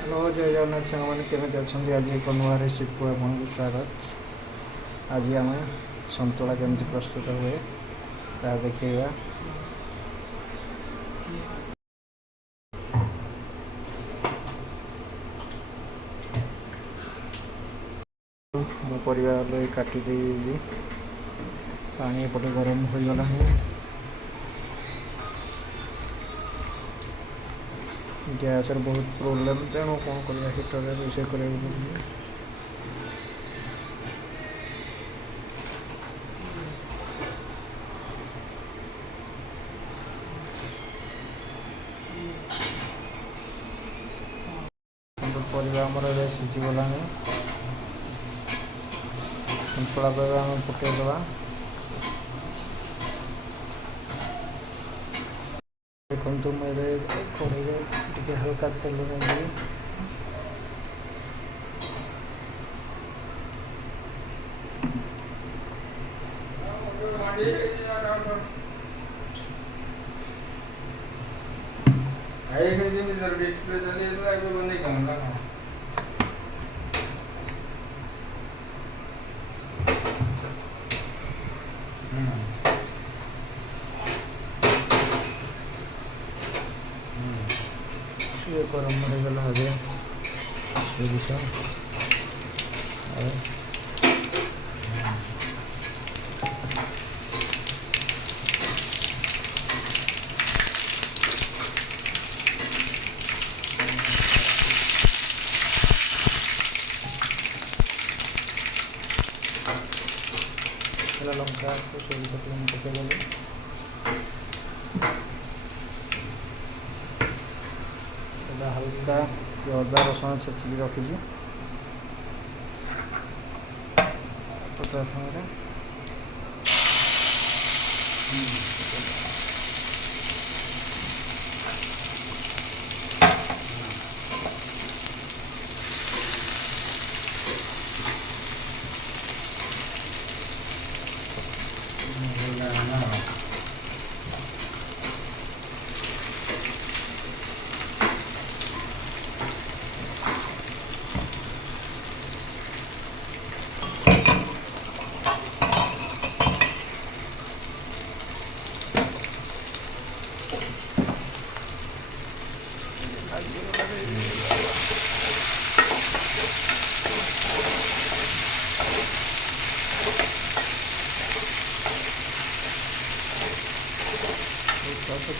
Hello जय जगन्नाथ सांग मैंने केमी अच्छा आज एक नुआ रेसिपी आपको स्वागत। आज आम सतुला केमती प्रस्तुत हुए ता देखा। मो परिवार काटी दे पानी एपटे गरम हो गला। गैस बहुत प्रोब्लेम तेणु कौन कर हिटर रोषे कर परिवा आमर सीझीगला। सतुला को आम फुटेदवा। देखो मेरे कड़े टे हल्का तेल नहीं ये गरम मरेगला हजे लंका सोरिष तेल पकईदेली। हल्का अदा रसुण छेचिक रखी पचा सागर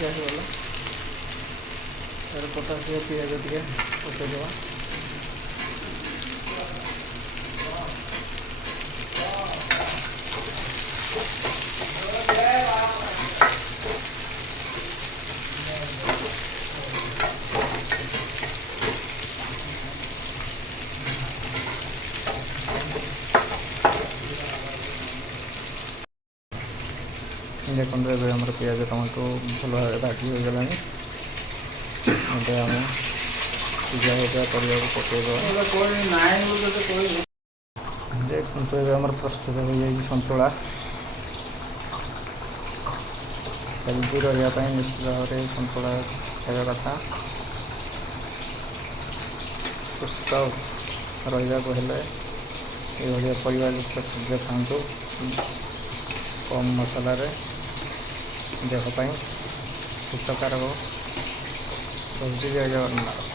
गला तार पचास पिज टे पकईदे। देखो आम पिज टमाटो भल भाव भाजी हो गला। आम सीझा होगा परिवा पकईद देखो आम प्रस्तुत हो जाए सतुला हेल्दी रहा निश्चित भाव में सतुला खाया कथा सुस्थ रहा ये परिवार खाद्य खातु कम मसला देहपाई हितकारक। जय जगन्नाथ।